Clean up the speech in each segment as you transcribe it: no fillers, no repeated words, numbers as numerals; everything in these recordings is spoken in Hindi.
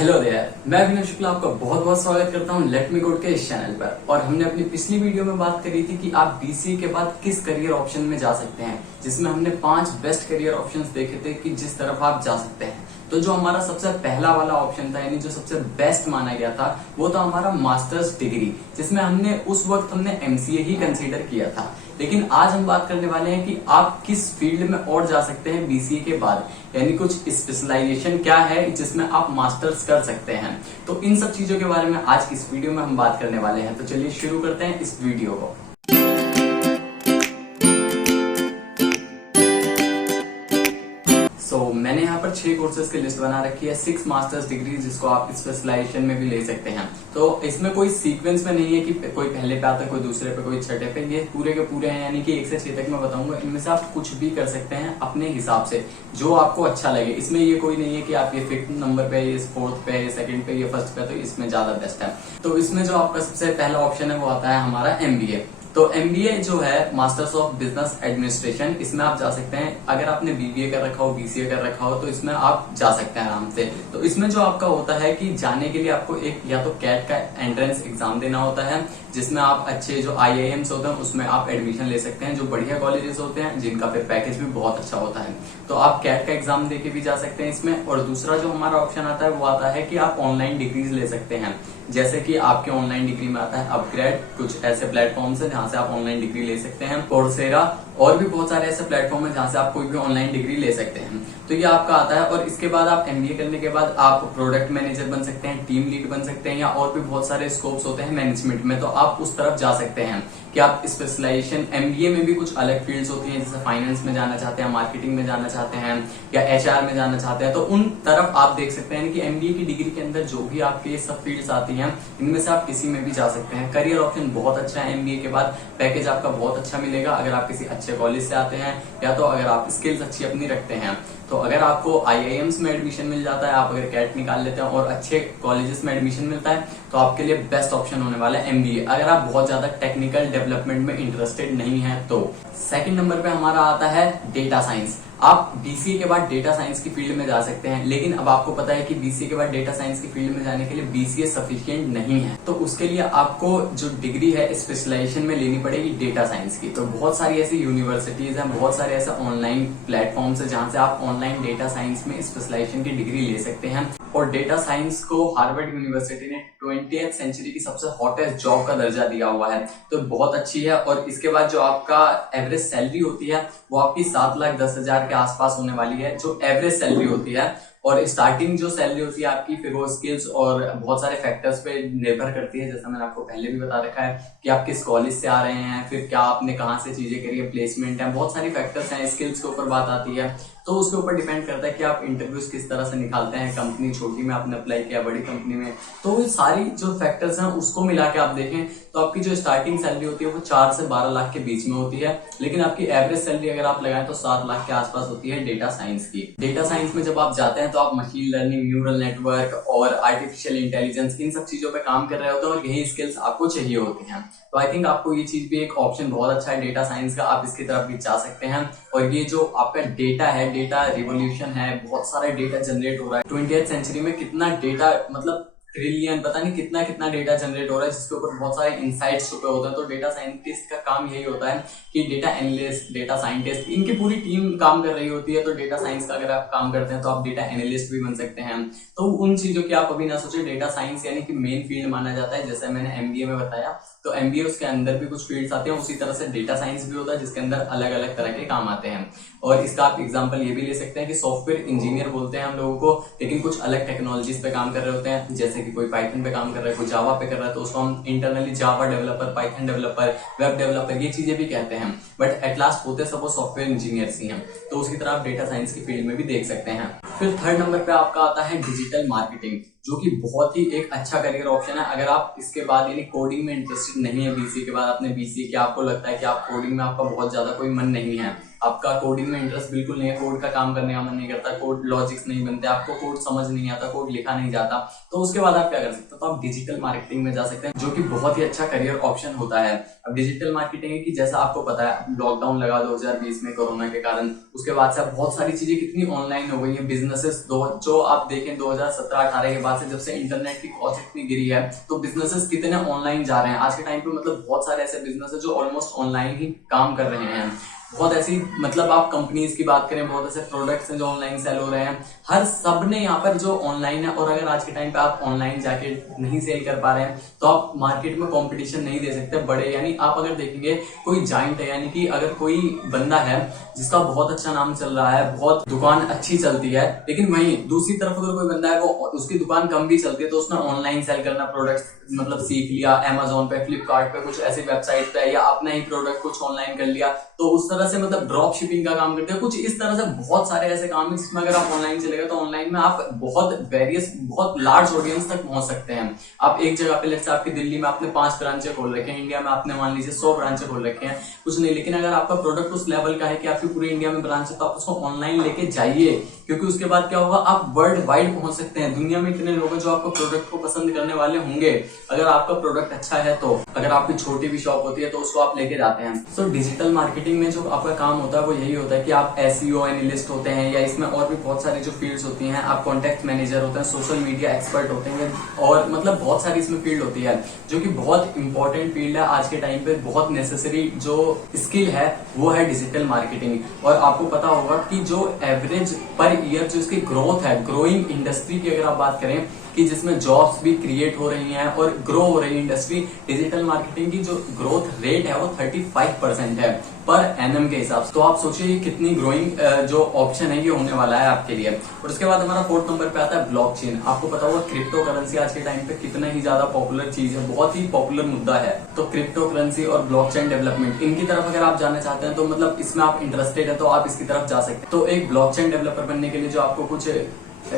हेलो देयर, मैं अभिनव शुक्ला आपका बहुत बहुत स्वागत करता हूं लेट मी कोड के इस चैनल पर। और हमने अपनी पिछली वीडियो में बात करी थी कि आप बीसीए के बाद किस करियर ऑप्शन में जा सकते हैं, जिसमें हमने 5 बेस्ट करियर ऑप्शंस देखे थे कि जिस तरफ आप जा सकते हैं। तो जो हमारा सबसे पहला वाला ऑप्शन था, यानी जो सबसे बेस्ट माना गया था, वो था हमारा मास्टर्स डिग्री, जिसमें हमने उस वक्त एमसीए ही कंसीडर किया था। लेकिन आज हम बात करने वाले हैं कि आप किस फील्ड में और जा सकते हैं बीसीए के बाद, यानी कुछ स्पेशलाइजेशन क्या है जिसमें आप मास्टर्स कर सकते हैं। तो इन सब चीजों के बारे में आज की इस वीडियो में हम बात करने वाले हैं। तो चलिए शुरू करते हैं इस वीडियो को। मैंने यहाँ पर 6 कोर्सेज की लिस्ट बना रखी है, 6 मास्टर्स डिग्री, जिसको आप स्पेशलाइजेशन में भी ले सकते हैं। तो इसमें कोई सीक्वेंस में नहीं है कि कोई पहले पे आता है, कोई दूसरे पे, कोई छठे पे। ये पूरे के पूरे हैं, यानी कि 1 से 6 तक मैं बताऊंगा। इनमें से आप कुछ भी कर सकते हैं अपने हिसाब से, जो आपको अच्छा लगे। इसमें ये कोई नहीं है कि आप ये 5th नंबर पे, ये 4th पे, ये 2nd पे, ये 1st पे, तो इसमें ज्यादा बेस्ट है। तो इसमें जो आपका सबसे पहला ऑप्शन है वो आता है हमारा एमबीए। तो एमबीए जो है मास्टर्स ऑफ बिजनेस एडमिनिस्ट्रेशन, इसमें आप जा सकते हैं। अगर आपने बीबीए कर रखा हो, बीसीए कर रखा हो, तो इसमें आप जा सकते हैं आराम से। तो इसमें जो आपका होता है कि जाने के लिए आपको एक या तो कैट का एंट्रेंस एग्जाम देना होता है, जिसमें आप अच्छे जो आईआईएम्स होते हैं उसमें आप एडमिशन ले सकते हैं, जो बढ़िया कॉलेजेस होते हैं जिनका फिर पैकेज भी बहुत अच्छा होता है। तो आप कैट का एग्जाम देके भी जा सकते हैं इसमें। और दूसरा जो हमारा ऑप्शन आता है वो आता है कि आप ऑनलाइन डिग्रीज ले सकते हैं, जैसे कि आपके ऑनलाइन डिग्री में आता है अपग्रेड, कुछ ऐसे प्लेटफॉर्म्स हैं जहां से आप ऑनलाइन डिग्री ले सकते हैं, कोर्सेरा, और भी बहुत सारे ऐसे प्लेटफॉर्म हैं जहां से आप कोई भी ऑनलाइन डिग्री ले सकते हैं। तो ये आपका आता है। और इसके बाद आप एमबीए करने के बाद आप प्रोडक्ट मैनेजर बन सकते हैं, टीम लीड बन सकते हैं, या और भी बहुत सारे स्कोप्स होते हैं मैनेजमेंट में, तो आप उस तरफ जा सकते हैं कि आप स्पेशलाइजेशन। एमबीए में भी कुछ अलग फील्ड्स होती हैं, जैसे फाइनेंस में जाना चाहते हैं, मार्केटिंग में जाना चाहते हैं, या एचआर में जाना चाहते हैं, तो उन तरफ आप देख सकते हैं कि एमबीए की डिग्री के अंदर जो भी आपके सब फील्ड्स आती हैं, इनमें से आप किसी में भी जा सकते हैं। करियर ऑप्शन बहुत अच्छा है एमबीए के बाद, पैकेज आपका बहुत अच्छा मिलेगा अगर आप किसी अच्छे कॉलेज से आते हैं, या तो अगर आप स्किल्स अच्छी अपनी रखते हैं। तो अगर आपको आईआईएम्स में एडमिशन मिल जाता है, आप अगर कैट निकाल लेते हैं और अच्छे कॉलेजेस में एडमिशन मिलता है, तो आपके लिए बेस्ट ऑप्शन होने वाला है एमबीए, अगर आप बहुत ज्यादा टेक्निकल डेवलपमेंट में इंटरेस्टेड नहीं है तो। सेकंड नंबर पे हमारा आता है डेटा साइंस। आप बीसीए के बाद डेटा साइंस की फील्ड में जा सकते हैं, लेकिन अब आपको पता है कि बीसीए के बाद डेटा साइंस की फील्ड में जाने के लिए बीसीए सफिशिएंट नहीं है। तो उसके लिए आपको जो डिग्री है स्पेशलाइजेशन में लेनी पड़ेगी डेटा साइंस की। तो बहुत सारी ऐसी यूनिवर्सिटीज हैं, बहुत सारे ऐसे ऑनलाइन प्लेटफॉर्म्स है जहां से आप ऑनलाइन डेटा साइंस में स्पेशलाइजेशन की डिग्री ले सकते हैं। और डेटा साइंस को हार्वर्ड यूनिवर्सिटी ने 20th सेंचुरी की सबसे हॉटेस्ट जॉब का दर्जा दिया हुआ है, तो बहुत अच्छी है। और इसके बाद जो आपका एवरेज सैलरी होती है वो आपकी 7,10,000 के आसपास होने वाली है, जो एवरेज सैलरी होती है। और स्टार्टिंग जो सैलरी होती है आपकी, फिर वो स्किल्स और बहुत सारे फैक्टर्स पे निर्भर करती है, जैसा मैंने आपको पहले भी बता रखा है कि आप किस कॉलेज से आ रहे हैं, फिर क्या आपने कहाँ से चीजें करी है, प्लेसमेंट है, बहुत सारी फैक्टर्स हैं। स्किल्स के ऊपर बात आती है, तो उसके ऊपर डिपेंड करता है कि आप इंटरव्यूज किस तरह से निकालते हैं, कंपनी छोटी में आपने अप्लाई किया, बड़ी कंपनी में। तो वो सारी जो फैक्टर्स हैं उसको मिला के आप देखें तो आपकी जो स्टार्टिंग सैलरी होती है वो 4 से 12 लाख के बीच में होती है, लेकिन आपकी एवरेज सैलरी अगर आप लगाएं तो 7 लाख के आसपास होती है डेटा साइंस की। डेटा साइंस में जब आप जाते हैं तो आप मशीन लर्निंग, न्यूरल नेटवर्क और आर्टिफिशियल इंटेलिजेंस, इन सब चीजों पे काम कर रहे होते हैं, और यही स्किल्स आपको चाहिए होती हैं। तो आई थिंक आपको ये चीज भी एक ऑप्शन बहुत अच्छा है डेटा साइंस का, आप इसकी तरफ भी जा सकते हैं। और ये जो आपका डेटा है, डेटा रिवोल्यूशन है, बहुत सारा डेटा जनरेट हो रहा है 20th सेंचुरी में। कितना डेटा, मतलब ट्रिलियन, पता नहीं कितना कितना डेटा जनरेट हो रहा है, जिसके ऊपर बहुत सारे इनसाइट्स छुपे होते हैं। तो डेटा साइंटिस्ट का काम यही होता है कि डेटा एनालिस्ट, डेटा साइंटिस्ट, इनकी पूरी टीम काम कर रही होती है। तो डेटा साइंस का अगर आप काम करते हैं तो आप डेटा एनालिस्ट भी बन सकते हैं। तो उन चीजों की आप अभी ना सोचे। डेटा साइंस यानी कि मेन फील्ड माना जाता है, जैसे मैंने एमबीए में बताया। तो एमबीए उसके अंदर भी कुछ फील्ड्स आते हैं, उसी तरह से डेटा साइंस भी होता है, जिसके अंदर अलग अलग तरह के काम आते हैं। और इसका आप एग्जांपल ये भी ले सकते हैं कि सॉफ्टवेयर इंजीनियर बोलते हैं हम लोगों को, लेकिन कुछ अलग टेक्नोलॉजीज पे काम कर रहे होते हैं, जैसे कि कोई पाइथन पे काम कर रहा है, कोई जावा पे कर रहा है, तो उसको हम internally Java developer, Python developer, web developer, ये चीजें भी कहते हैं। बट एट लास्ट होते सब वो सॉफ्टवेयर इंजीनियर्स ही हैं। तो उसकी तरह आप डेटा साइंस की फील्ड में भी देख सकते हैं। फिर थर्ड नंबर पे आपका आता है डिजिटल मार्केटिंग, जो कि बहुत ही एक अच्छा करियर ऑप्शन है। अगर आप इसके बाद यानी कोडिंग में इंटरेस्टेड नहीं है, बीसीए के बाद आपने बीसीए किया, आपको लगता है कि आप कोडिंग में आपका बहुत ज्यादा कोई मन नहीं है, आपका कोडिंग में इंटरेस्ट बिल्कुल नहीं है, कोड का काम करने का मन नहीं करता, कोड लॉजिक्स नहीं बनते, आपको कोड समझ नहीं आता, कोड लिखा नहीं जाता, तो उसके बाद आप क्या कर सकते हो, तो आप डिजिटल मार्केटिंग में जा सकते हैं, जो कि बहुत ही अच्छा करियर ऑप्शन होता है। अब डिजिटल मार्केटिंग है कि जैसा आपको पता है लॉकडाउन लगा 2020 में कोरोना के कारण, उसके बाद से बहुत सारी चीजें कितनी ऑनलाइन हो गई है। बिजनेसेस जो आप देखें 2017-18 के बाद से जब से इंटरनेट की कॉस्ट इतनी गिरी है, तो बिजनेसेस कितने ऑनलाइन जा रहे हैं आज के टाइम पे। मतलब बहुत सारे ऐसे बिजनेस है जो ऑलमोस्ट ऑनलाइन ही काम कर रहे हैं। बहुत ऐसी मतलब आप कंपनीज की बात करें, बहुत ऐसे प्रोडक्ट्स हैं जो ऑनलाइन सेल हो रहे हैं, हर सब ने यहाँ पर जो ऑनलाइन है। और अगर आज के टाइम पे आप ऑनलाइन जाके नहीं सेल कर पा रहे हैं तो आप मार्केट में कंपटीशन नहीं दे सकते बड़े, यानी आप अगर देखेंगे कोई जाइंट है, यानी कि अगर कोई बंदा है जिसका बहुत अच्छा नाम चल रहा है, बहुत दुकान अच्छी चलती है, लेकिन वहीं दूसरी तरफ अगर कोई बंदा है वो उसकी दुकान कम भी चलती है, तो उसने ऑनलाइन सेल करना प्रोडक्ट्स मतलब सीख लिया, अमेजोन पे, फ्लिपकार्ट पे, कुछ ऐसी वेबसाइट पे, या अपना ही प्रोडक्ट कुछ ऑनलाइन कर लिया, तो उस तरह से मतलब ड्रॉप शिपिंग का काम करते हैं। कुछ इस तरह से बहुत सारे ऐसे काम है जिसमें अगर आप ऑनलाइन चलेगा तो ऑनलाइन में आप बहुत लार्ज ऑडियंस तक पहुंच सकते हैं। आप एक जगह पे, जैसे आपकी दिल्ली में आपने 5 ब्रांचें खोल रखे हैं, इंडिया में आपने मान लीजिए 100 ब्रांचें खोल रखे हैं, कुछ नहीं, लेकिन अगर आपका प्रोडक्ट उस लेवल का है कि आपकी पूरी इंडिया में ब्रांच है, तो आप उसको ऑनलाइन लेके जाइए, क्योंकि उसके बाद क्या होगा, आप वर्ल्ड वाइड पहुंच सकते हैं। दुनिया में इतने लोग हैं जो आपको प्रोडक्ट को पसंद करने वाले होंगे अगर आपका प्रोडक्ट अच्छा है। तो अगर आपकी छोटी भी शॉप होती है तो उसको आप लेके जाते हैं। तो डिजिटल मार्केटिंग में जो आपका काम होता है वो यही होता है कि आप एसईओ एनालिस्ट होते हैं, या इसमें और भी बहुत सारी जो फील्ड्स होती हैं, आप कॉन्टेक्ट मैनेजर होते हैं, सोशल मीडिया एक्सपर्ट होते हैं, और मतलब बहुत सारी इसमें फील्ड होती है, जो कि बहुत इंपॉर्टेंट फील्ड है आज के टाइम पे। बहुत नेसेसरी जो स्किल है वो है डिजिटल मार्केटिंग। और आपको पता होगा कि जो एवरेज पर ईयर जो इसकी ग्रोथ है, ग्रोइंग इंडस्ट्री की अगर आप बात करें कि जिसमें जॉब्स भी क्रिएट हो रही हैं और ग्रो हो रही है इंडस्ट्री, डिजिटल मार्केटिंग की जो ग्रोथ रेट है वो 35% है पर एनएम के हिसाब से। तो आप सोचिए कितनी ग्रोइंग जो ऑप्शन है ये होने वाला है आपके लिए। और उसके बाद हमारा 4th नंबर पे आता है ब्लॉकचेन। आपको पता होगा क्रिप्टो करेंसी आज के टाइम पे कितना ही ज्यादा पॉपुलर चीज है, बहुत ही पॉपुलर मुद्दा है। तो क्रिप्टो करेंसी और ब्लॉकचेन डेवलपमेंट, इनकी तरफ अगर आप जाना चाहते हैं तो मतलब इसमें आप इंटरेस्टेड है तो आप इसकी तरफ जा सकते हैं। तो एक ब्लॉकचेन डेवलपर बनने के लिए जो आपको कुछ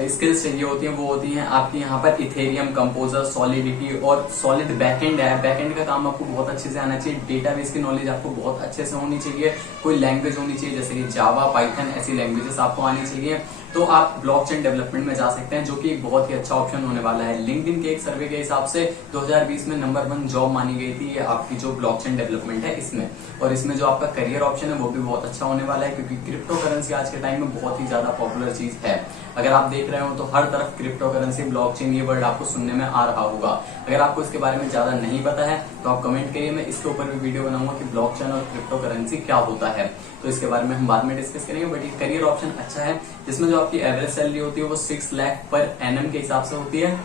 स्किल्स चाहिए होती हैं वो होती हैं आपकी यहाँ पर इथेरियम, कंपोजर, सॉलिडिटी और सॉलिड बैकएंड है। बैकएंड का काम आपको बहुत अच्छे से आना चाहिए, डेटाबेस की नॉलेज आपको बहुत अच्छे से होनी चाहिए, कोई लैंग्वेज होनी चाहिए जैसे कि जावा, पाइथन, ऐसी लैंग्वेजेस आपको आनी चाहिए। तो आप ब्लॉकचेन डेवलपमेंट में जा सकते हैं, जो कि एक बहुत ही अच्छा ऑप्शन होने वाला है। लिंक्डइन के एक सर्वे के हिसाब से 2020 में नंबर 1 जॉब मानी गई थी ये आपकी जो ब्लॉकचेन डेवलपमेंट है इसमें। और इसमें जो आपका करियर ऑप्शन है वो भी बहुत अच्छा होने वाला है, क्योंकि क्रिप्टो करेंसी आज के टाइम में बहुत ही ज्यादा पॉपुलर चीज है। अगर आप देख रहे हो तो हर तरफ क्रिप्टो करेंसी, ब्लॉकचेन, ये वर्ड आपको सुनने में आ रहा होगा। अगर आपको इसके बारे में ज्यादा नहीं पता है तो आप कमेंट करिए, मैं इसके ऊपर भी वीडियो बनाऊंगा कि ब्लॉकचेन और क्रिप्टो करेंसी क्या होता है, तो इसके बारे में हम बाद में डिस्कस करेंगे। बट ये करियर ऑप्शन अच्छा है, जिसमें जो आपकी एवरेज सैलरी होती है वो 6 लाख पर एनएम के हिसाब से होती है,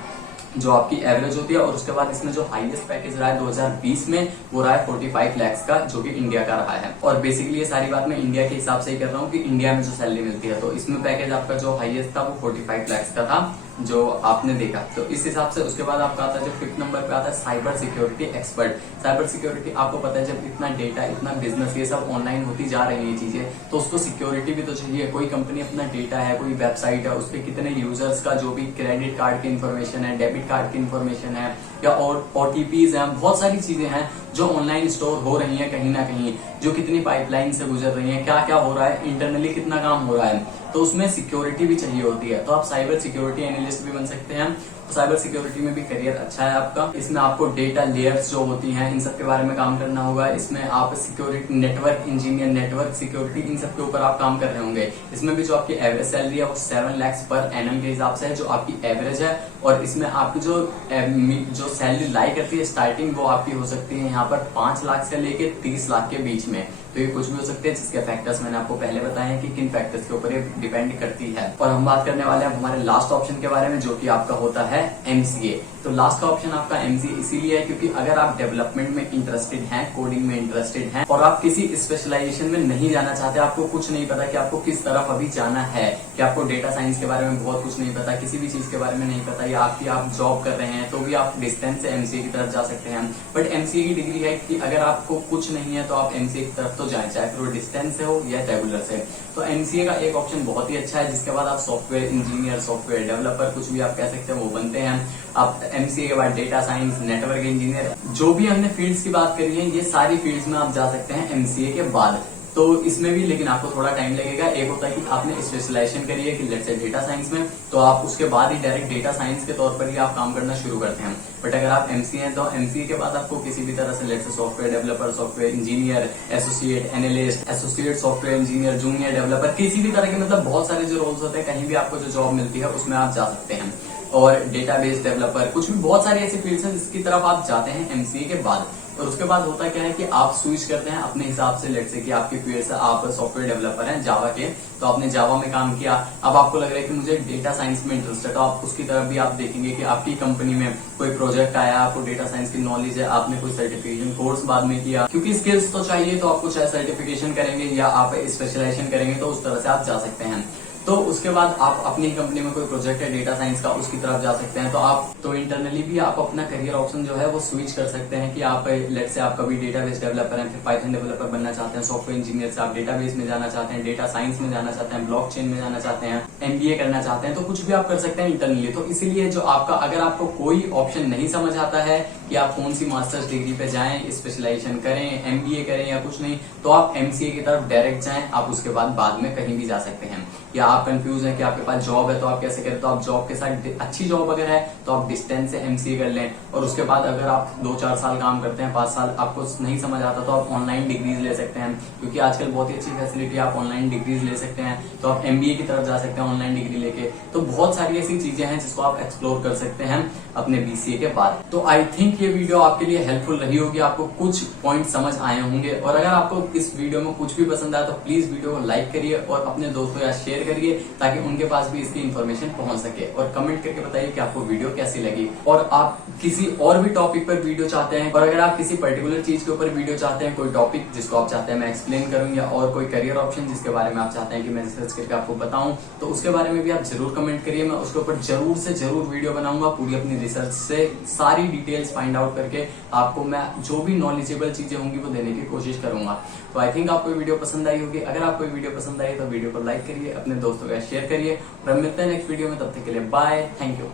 जो आपकी एवरेज होती है। और उसके बाद इसमें जो हाईएस्ट पैकेज रहा है 2020 में वो रहा है 45 लाख का, जो कि इंडिया का रहा है। और बेसिकली ये सारी बात मैं इंडिया के हिसाब से ही कर रहा हूँ कि इंडिया में जो सैलरी मिलती है, तो इसमें पैकेज आपका जो हाईएस्ट था वो 45 लाख का था जो आपने देखा। तो इस हिसाब से उसके बाद आपका आता है जो 5th नंबर पे आता है cyber security expert. Cyber security आपको पता है जब इतना डेटा, इतना बिजनेस, ये सब ऑनलाइन होती जा रही है चीजें, तो उसको सिक्योरिटी भी तो चाहिए। कोई कंपनी अपना डेटा है, कोई वेबसाइट है, उस पर कितने यूजर्स का जो भी क्रेडिट कार्ड की इन्फॉर्मेशन है, डेबिट कार्ड की इन्फॉर्मेशन है, या और ओटीपीज हैं, बहुत सारी चीजें हैं जो ऑनलाइन स्टोर हो रही है कहीं ना कहीं, जो कितनी पाइपलाइन से गुजर रही है, क्या क्या हो रहा है इंटरनली, कितना काम हो रहा है, तो उसमें सिक्योरिटी भी चाहिए होती है। तो आप साइबर सिक्योरिटी एनालिस्ट भी बन सकते हैं। साइबर सिक्योरिटी में भी करियर अच्छा है आपका। इसमें आपको डेटा लेयर्स जो होती हैं इन सब के बारे में काम करना होगा। इसमें आप security, network engineer, network security, इन सब के ऊपर आप काम कर रहे होंगे। इसमें भी जो आपकी एवरेज सैलरी है वो 7 लाख पर एनएम के हिसाब से है, जो आपकी एवरेज है। और इसमें आपकी जो सैलरी लाई करती है स्टार्टिंग, वो आपकी हो सकती है यहाँ पर 5 लाख से लेके 30 लाख के बीच में। तो ये कुछ भी हो सकते हैं, जिसके फैक्टर्स मैंने आपको पहले बताए हैं कि किन फैक्टर्स के ऊपर ये डिपेंड करती है। और हम बात करने वाले हैं हमारे लास्ट ऑप्शन के बारे में, जो कि आपका होता है एमसीए। तो लास्ट का ऑप्शन आपका एमसीए इसीलिए है क्योंकि अगर आप डेवलपमेंट में इंटरेस्टेड हैं, कोडिंग में इंटरेस्टेड हैं, और आप किसी स्पेशलाइजेशन में नहीं जाना चाहते, आपको कुछ नहीं पता कि आपको किस तरफ अभी जाना है, कि आपको डेटा साइंस के बारे में बहुत कुछ नहीं पता, किसी भी चीज के बारे में नहीं पता, या आप जॉब कर रहे हैं, तो भी आप डिस्टेंस से एमसीए की तरफ जा सकते हैं। बट एमसीए की डिग्री है कि अगर आपको कुछ नहीं है तो आप एमसीए की तरफ तो जाए, चाहे फिर वो डिस्टेंस से हो या रेगुलर से। तो एमसीए का एक ऑप्शन बहुत ही अच्छा है, जिसके बाद आप सॉफ्टवेयर इंजीनियर, सॉफ्टवेयर डेवलपर, कुछ भी आप कह सकते हैं, वो बनते हैं। आप एमसीए के बाद डेटा साइंस, नेटवर्क इंजीनियर, जो भी हमने फील्ड्स की बात करी है, ये सारी फील्ड्स में आप जा सकते हैं एमसीए के बाद। तो इसमें भी लेकिन आपको थोड़ा टाइम लगेगा। एक होता है कि आपने स्पेशलाइजेशन करी है कि लेट्स से डेटा साइंस में, तो आप उसके बाद ही डायरेक्ट डेटा साइंस के तौर पर ही आप काम करना शुरू करते हैं। बट अगर आप एमसीए हैं तो एमसीए के बाद आपको किसी भी तरह से let's say software developer, software engineer, associate analyst, associate software engineer, junior developer, किसी भी तरह के मतलब बहुत सारे जो रोल्स होते हैं, कहीं भी आपको जो जॉब मिलती है उसमें आप जा सकते हैं। और डेटाबेस डेवलपर, कुछ भी बहुत सारी ऐसी फील्ड्स हैं जिसकी तरफ आप जाते हैं एमसीए के बाद। और उसके बाद होता क्या है कि आप स्विच करते हैं अपने हिसाब से। लेट्स से कि आपकी फील्ड से आप सॉफ्टवेयर डेवलपर हैं जावा के, तो आपने जावा में काम किया, अब आपको लग रहा है कि मुझे डेटा साइंस में इंटरेस्ट है, तो आप उसकी तरफ भी आप देखेंगे कि आपकी कंपनी में कोई प्रोजेक्ट आया, आपको डेटा साइंस की नॉलेज है, आपने कोई सर्टिफिकेशन कोर्स बाद में किया, क्योंकि स्किल्स तो चाहिए, तो आपको चाहे सर्टिफिकेशन करेंगे या आप स्पेशलाइजेशन करेंगे, तो उस तरह से आप जा सकते हैं। तो उसके बाद आप अपनी कंपनी में कोई प्रोजेक्ट है डेटा साइंस का, उसकी तरफ जा सकते हैं। तो आप तो इंटरनली भी आप अपना करियर ऑप्शन जो है वो स्विच कर सकते हैं कि आप लेट्स से आप कभी डेटाबेस डेवलपर हैं, फिर पाइथन डेवलपर बनना चाहते हैं, सॉफ्टवेयर इंजीनियर से आप डेटाबेस में जाना चाहते हैं, डेटा साइंस में जाना चाहते हैं, ब्लॉकचेन में जाना चाहते हैं, एमबीए करना चाहते हैं, तो कुछ भी आप कर सकते हैं इंटरनली। तो इसीलिए जो आपका, अगर आपको कोई ऑप्शन नहीं समझ आता है कि आप कौन सी मास्टर्स डिग्री पे जाएं, स्पेशलाइजेशन करें, एमबीए करें या कुछ नहीं, तो आप एमसीए की तरफ डायरेक्ट जाएं। आप उसके बाद में कहीं भी जा सकते हैं। या आप कंफ्यूज हैं कि आपके पास जॉब है तो आप कैसे करें, तो आप जॉब के साथ अच्छी जॉब अगर है तो आप डिस्टेंस से एमसीए कर लें। और उसके बाद अगर आप 2-4 साल काम करते हैं, 5 साल आपको नहीं समझ आता, तो आप ऑनलाइन डिग्रीज ले सकते हैं, क्योंकि आजकल बहुत ही अच्छी फैसिलिटी, आप ऑनलाइन डिग्रीज ले सकते हैं। तो आप एमबीए की तरफ जा सकते हैं ऑनलाइन डिग्री लेके। तो बहुत सारी ऐसी चीजें हैं जिसको आप एक्सप्लोर कर सकते हैं अपने बीसीए के बाद। तो आई थिंक ये वीडियो आपके लिए हेल्पफुल रही होगी, आपको कुछ पॉइंट समझ आए होंगे। और अगर आपको इस वीडियो में कुछ भी पसंद आया तो प्लीज वीडियो को लाइक करिए और अपने दोस्तों या शेयर करिए, ताकि उनके पास भी इसकी इन्फॉर्मेशन पहुंच सके। और कमेंट करके बताइए कि आपको वीडियो कैसी लगी, और आप किसी और भी टॉपिक पर वीडियो चाहते हैं, और अगर आप किसी पर्टिकुलर चीज के ऊपर वीडियो चाहते हैं, कोई टॉपिक जिसको आप चाहते हैं मैं एक्सप्लेन करूं, या और कोई करियर ऑप्शन जिसके बारे में आप चाहते हैं कि मैं रिसर्च करके आपको बताऊं, तो उसके बारे में भी आप जरूर कमेंट करिए। मैं उसके ऊपर जरूर से जरूर वीडियो बनाऊंगा, पूरी अपनी रिसर्च से सारी डिटेल्स फाइंड आउट करके आपको मैं जो भी नॉलेजेबल चीजें होंगी वो देने की कोशिश करूंगा। तो आई थिंक आपको वीडियो पसंद आई होगी। अगर आपको वीडियो पसंद आई तो वीडियो को लाइक करिए, अपने दोस्तों का शेयर करिए, और हम मिलते हैं नेक्स्ट वीडियो में। तब तक के लिए बाय, थैंक यू।